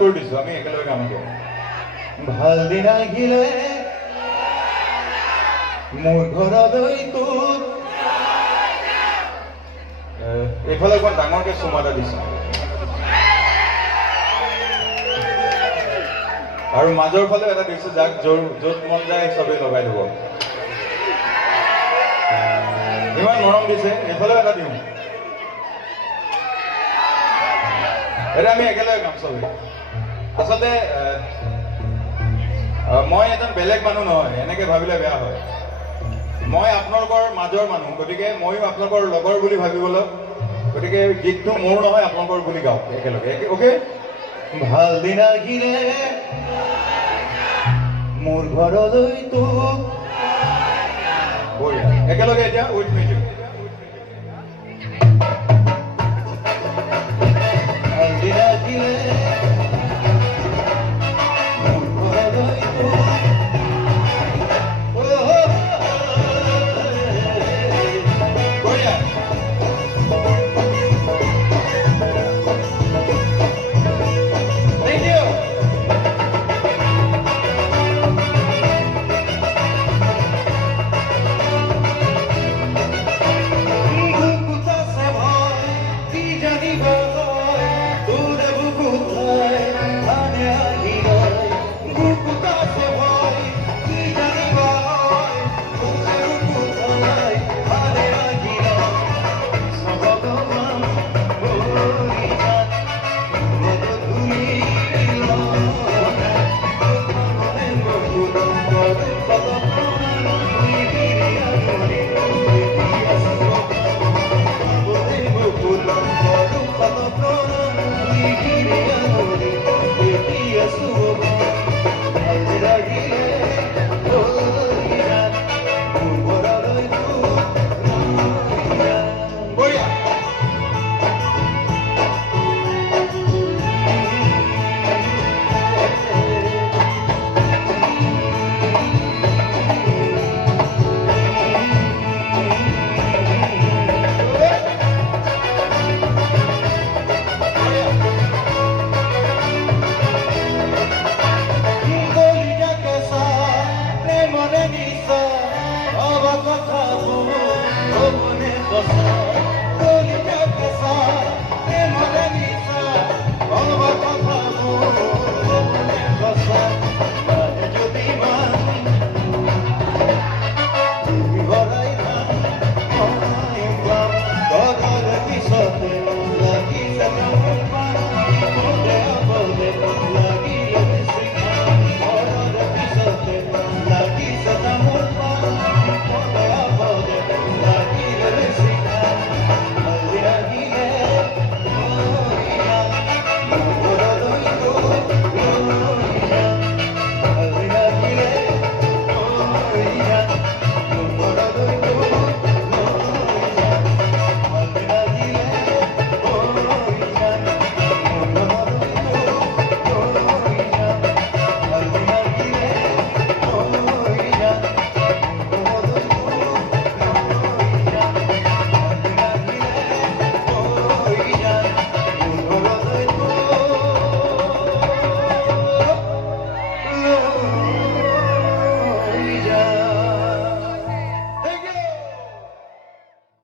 কৰি দিছোঁ আমি একেলগে গান গাওঁ ভাল দিন আহিলে মোৰ ঘৰলৈ তোৰ এইফালে অকণ ডাঙৰকৈ চুমা এটা দিছোঁ আৰু মাজৰ ফালে এটা দিছোঁ যাক য'ত মন যায় চবেই লগাই দিব ইমান মৰম দিছে এইফালেও এটা দিওঁ এটা আমি একেলগে গাম চবেই আচলতে মই এজন বেলেগ মানুহ নহয় এনেকৈ ভাবিলে বেয়া হয় মই আপোনালোকৰ মাজৰ মানুহ গতিকে ময়ো আপোনালোকৰ লগৰ বুলি ভাবিবলৈ গতিকে গীতটো মোৰ নহয় আপোনালোকৰ বুলি গাওঁ একেলগে অ'কে ভাল দিন আহিলে মোৰ ঘৰলৈ তোক বঢ়িয়া একেলগে এতিয়া উইথ মি